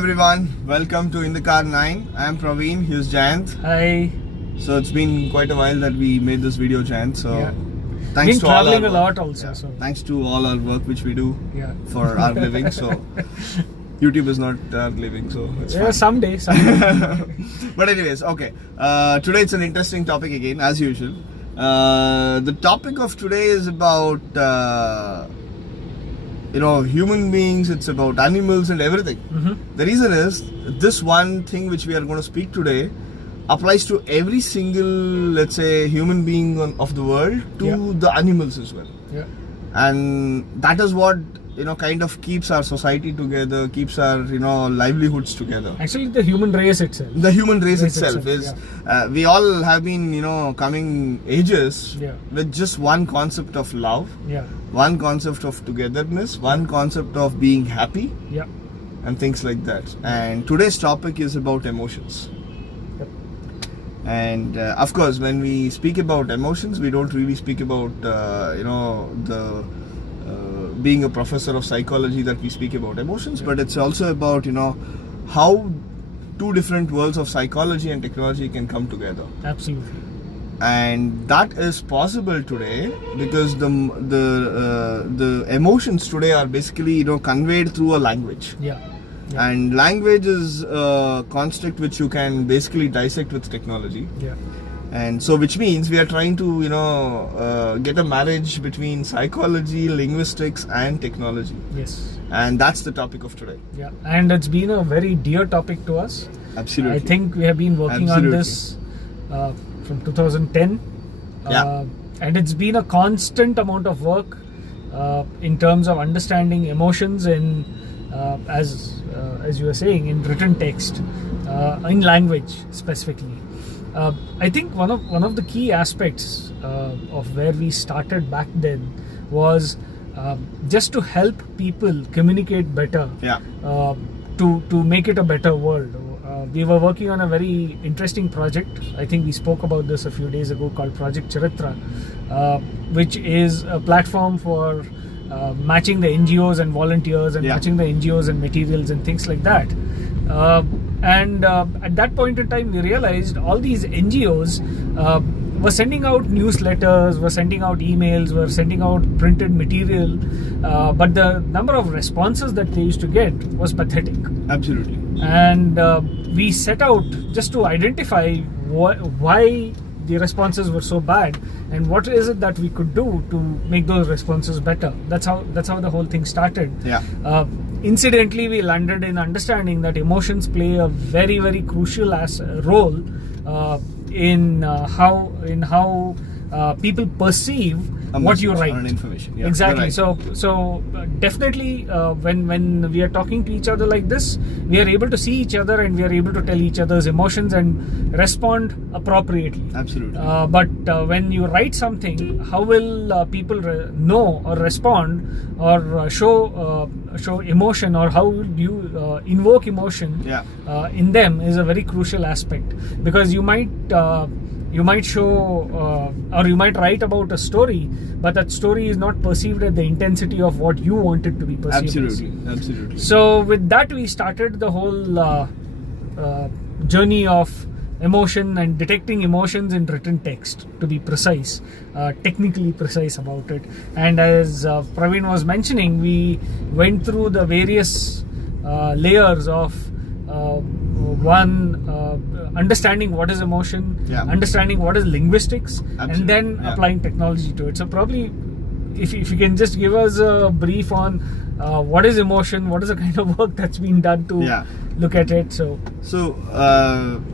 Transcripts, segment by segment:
Everyone, welcome to In the Car 9. I am Praveen, here's Jayanth. Hi. So it's been quite a while that we made this video, Jayanth. So thanks Been to all our traveling a work. lot also. Yeah. So Thanks to all our work which we do yeah. for our living. So YouTube is not our living, so it's fine. Someday. But anyways, okay. Today it's an interesting topic again, as usual. The topic of today is about human beings. It's about animals and everything. Mm-hmm. The reason is this one thing which we are going to speak today applies to every single, let's say, human being of the world, to the animals as well. Yeah. And that is what kind of keeps our society together, keeps our livelihoods together. Actually, the human race itself. The human race itself is we all have been coming ages with just one concept of love, one concept of togetherness, one concept of being happy, and things like that. And today's topic is about emotions. And of course, when we speak about emotions, we don't really speak about being a professor of psychology that we speak about emotions, but it's also about how two different worlds of psychology and technology can come together. Absolutely. And that is possible today because the emotions today are basically conveyed through a language. And language is a construct which you can basically dissect with technology. And so, which means we are trying to, get a marriage between psychology, linguistics, and technology. Yes. And that's the topic of today. Yeah. And it's been a very dear topic to us. Absolutely. I think we have been working on this from 2010. And it's been a constant amount of work in terms of understanding emotions in, as you were saying, in written text, in language specifically. I think one of the key aspects of where we started back then was just to help people communicate better, to make it a better world. We were working on a very interesting project. I think we spoke about this a few days ago, called Project Charitra, which is a platform for matching the NGOs and volunteers and matching the NGOs and materials and things like that. And at that point in time, we realized all these NGOs were sending out newsletters, were sending out emails, were sending out printed material, but the number of responses that they used to get was pathetic. Absolutely. And we set out just to identify why the responses were so bad and what is it that we could do to make those responses better. That's how the whole thing started. Incidentally, we landed in understanding that emotions play a very, very crucial role in how people perceive what you write. Information. Exactly. Right. So definitely, when we are talking to each other like this, we are able to see each other and we are able to tell each other's emotions and respond appropriately. Absolutely. But when you write something, how will people know or respond or show emotion, or how would you invoke emotion in them is a very crucial aspect, because you might show or you might write about a story, but that story is not perceived at the intensity of what you want it to be perceived. Absolutely. So with that, we started the whole journey of emotion and detecting emotions in written text, to be precise, technically precise about it. And as Praveen was mentioning, we went through the various layers of understanding what is emotion, understanding what is linguistics, and then applying technology to it. So probably if you can just give us a brief on what is emotion, what is the kind of work that's been done to look at it. So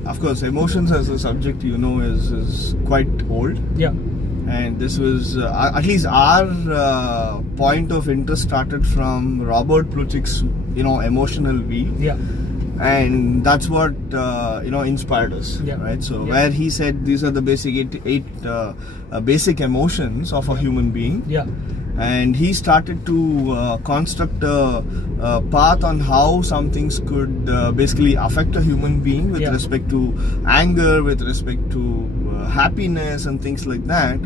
of course, emotions as a subject is quite old. And this was at least our point of interest started from Robert Plutchik's emotional wheel. And that's what inspired us, right? So where he said these are the basic eight basic emotions of a human being, and he started to construct a path on how some things could basically affect a human being with respect to anger, with respect to happiness and things like that.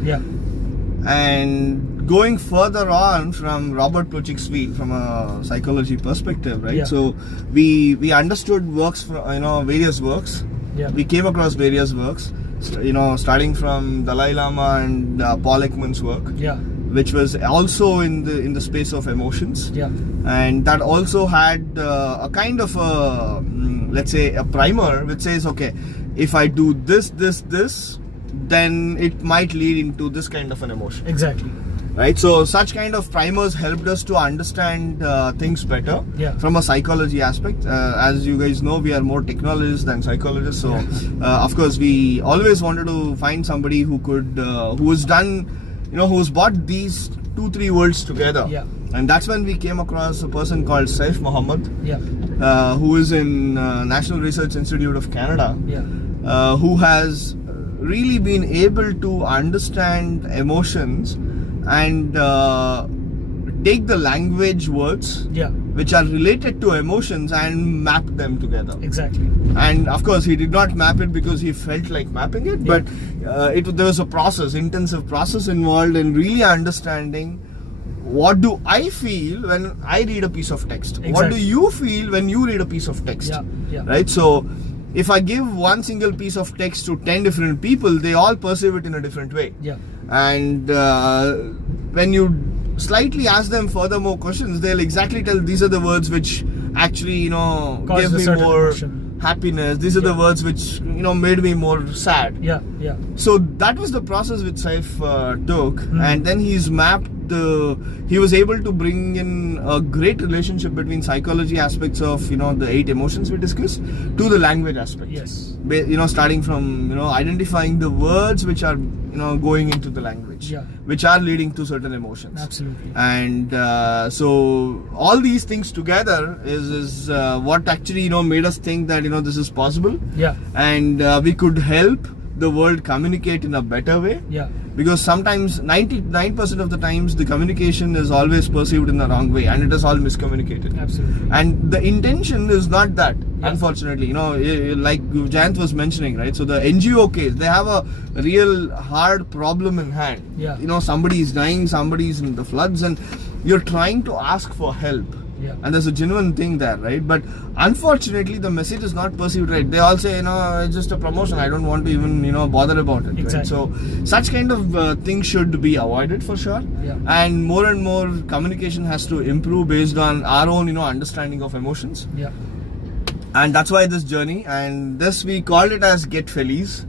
And going further on from Robert Plutchik's field from a psychology perspective, right? Yeah. So we understood works from, various works. Yeah. We came across various works, starting from Dalai Lama and Paul Ekman's work, Yeah. which was also in the space of emotions. Yeah. And that also had a kind of a, let's say, a primer which says, okay, if I do this, then it might lead into this kind of an emotion. Exactly. Right, so such kind of primers helped us to understand things better from a psychology aspect. As you guys know, we are more technologists than psychologists, so of course we always wanted to find somebody who could, who's brought these 2-3 worlds together. Yeah. And that's when we came across a person called Saif Mohammed, who is in National Research Institute of Canada, who has really been able to understand emotions and take the language words which are related to emotions and map them together. Exactly. And of course he did not map it because he felt like mapping it, but there was a process, intensive process involved in really understanding what do I feel when I read a piece of text. Exactly. What do you feel when you read a piece of text? Right, so if I give one single piece of text to 10 different people, they all perceive it in a different way. And when you slightly ask them furthermore questions, they'll exactly tell these are the words which actually, gave me more emotion. Happiness. These are the words which, made me more sad. So that was the process which Saif took, and then he's mapped he was able to bring in a great relationship between psychology aspects of, the 8 emotions we discussed to the language aspect. Yes. Starting from, identifying the words which are, going into the language, which are leading to certain emotions. Absolutely. And so all these things together is what actually, made us think that, this is possible. And we could help the world communicate in a better way. Because sometimes 99% of the times the communication is always perceived in the wrong way and it is all miscommunicated. Absolutely. And the intention is not that, unfortunately. Like Jayanth was mentioning, right? So the NGO case, they have a real hard problem in hand. Somebody is dying, somebody is in the floods, and you're trying to ask for help. And there's a genuine thing there, right? But unfortunately, the message is not perceived right. They all say, it's just a promotion. I don't want to even, bother about it. Exactly. Right? So such kind of things should be avoided for sure. And more communication has to improve based on our own, understanding of emotions. And that's why this journey. And this we called it as getfeliz,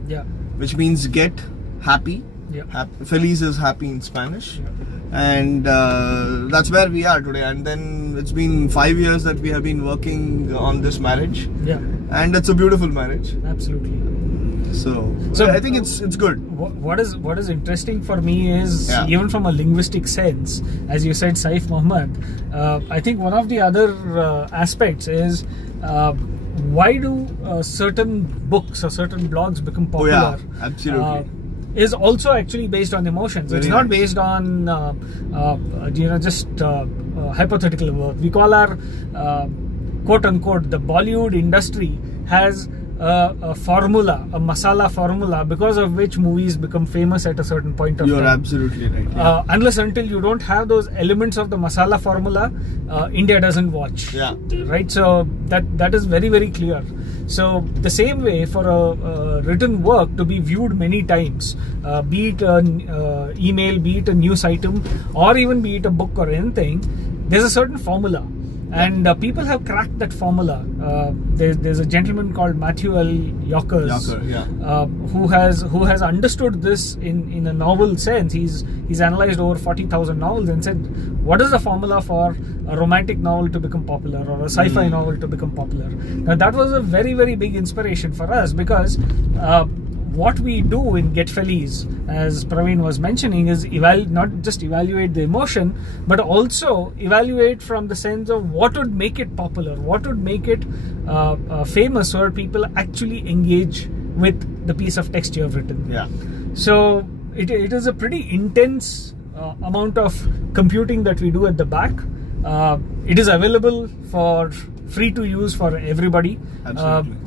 which means get happy. Feliz is happy in Spanish. And that's where we are today. And then it's been 5 years that we have been working on this marriage. And it's a beautiful marriage. Absolutely. So I think it's good. What is interesting for me is, even from a linguistic sense, as you said, Saif Mohammed, I think one of the other aspects is why do certain books or certain blogs become popular? Absolutely. Is also actually based on emotions. It's not based on just hypothetical work. We call our quote unquote the Bollywood industry has a formula, a masala formula, because of which movies become famous at a certain point of time. You're absolutely right. Unless until you don't have those elements of the masala formula, India doesn't watch. Right? So that is very, very clear. So the same way, for a written work to be viewed many times, be it an email, be it a news item, or even be it a book or anything, there's a certain formula. And people have cracked that formula. There's a gentleman called Matthew L. Yockers, who has understood this in a novel sense. He's analyzed over 40,000 novels and said, what is the formula for a romantic novel to become popular or a sci-fi novel to become popular? Now that was a very, very big inspiration for us, because what we do in getfeliz, as Praveen was mentioning, is not just evaluate the emotion, but also evaluate from the sense of what would make it popular, what would make it famous, where people actually engage with the piece of text you have written. So it is a pretty intense amount of computing that we do at the back. It is available for free to use for everybody.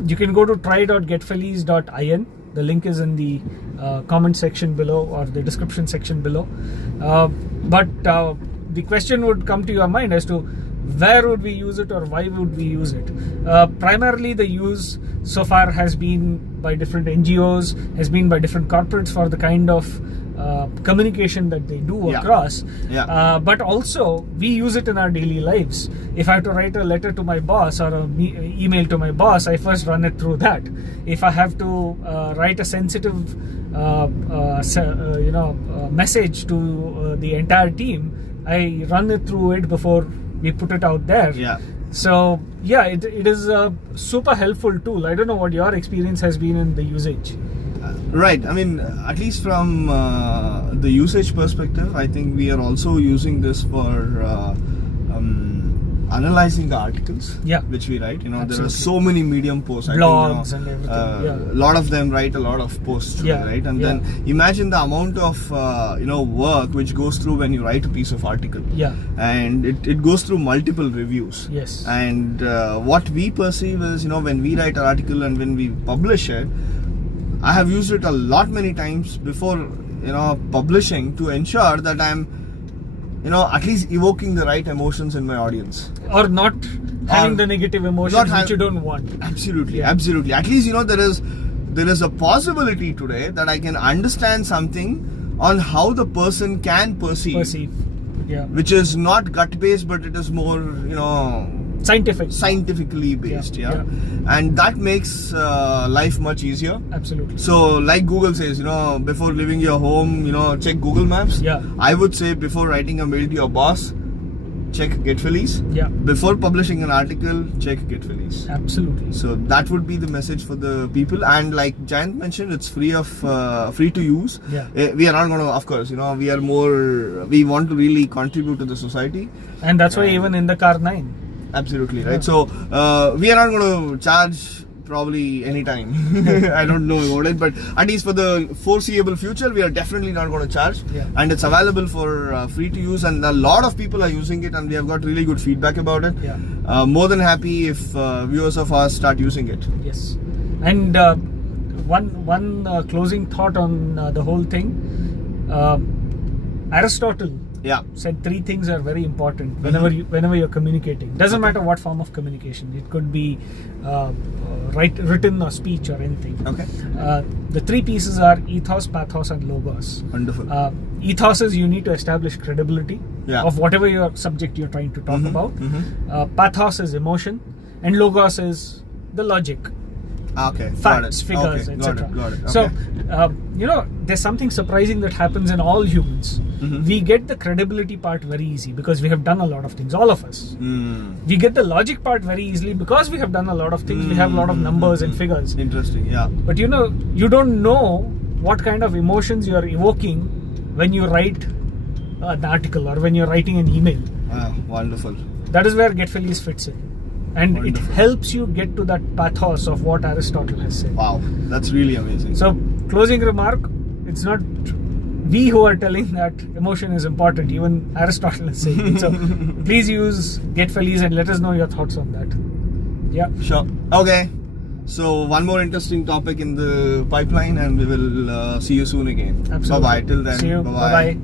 You can go to try.getfeliz.in. The link is in the comment section below or the description section below. But the question would come to your mind as to where would we use it or why would we use it. Primarily the use so far has been by different NGOs, has been by different corporates for the kind of communication that they do across. But also we use it in our daily lives. If I have to write a letter to my boss or an email to my boss, I first run it through that. If I have to write a sensitive message to the entire team, I run it through it before we put it out there. So it is a super helpful tool. I don't know what your experience has been in the usage. Right. I mean, at least from the usage perspective, I think we are also using this for analyzing the articles which we write. There are so many Medium posts, blogs and everything. A lot of them write a lot of posts today, right? And then imagine the amount of work which goes through when you write a piece of article. And it goes through multiple reviews. And what we perceive is, when we write an article and when we publish it, I have used it many times before publishing to ensure that I'm at least evoking the right emotions in my audience, or not having the negative emotions which you don't want. Absolutely. At least there is a possibility today that I can understand something on how the person can perceive. Which is not gut based, but it is more scientifically based. And that makes life much easier. Absolutely. So like Google says, before leaving your home, check Google Maps. I would say before writing a mail to your boss, check getfeliz. Before publishing an article, check getfeliz. Absolutely. So that would be the message for the people. And like Jayanth mentioned, it's free to use. We are not going to, of course, we want to really contribute to the society. And that's why even in the car 9. Absolutely, right. So we are not going to charge probably anytime. I don't know about it, but at least for the foreseeable future, we are definitely not going to charge. And it's available for free to use, and a lot of people are using it, and we have got really good feedback about it. More than happy if viewers of ours start using it. Yes. And one closing thought on the whole thing. Aristotle said 3 things are very important whenever you're communicating. Doesn't matter what form of communication. It could be written or speech or anything. The 3 pieces are ethos, pathos and logos. Wonderful. Ethos is you need to establish credibility of whatever your subject you're trying to talk about. Pathos is emotion, and logos is the logic. Facts, figures, etc. Got it. So, there's something surprising that happens in all humans. We get the credibility part very easy because we have done a lot of things, all of us. We get the logic part very easily because we have done a lot of things. We have a lot of numbers and figures. Interesting, But you don't know what kind of emotions you are evoking when you write an article or when you're writing an email. Wonderful. That is where getfeliz fits in. And it helps you get to that pathos of what Aristotle has said. Wow, that's really amazing. So, closing remark, it's not we who are telling that emotion is important. Even Aristotle is saying it. So, please use getfeliz and let us know your thoughts on that. Sure. Okay. So, one more interesting topic in the pipeline, and we will see you soon again. Absolutely. Bye-bye. Till then, see you. Bye-bye.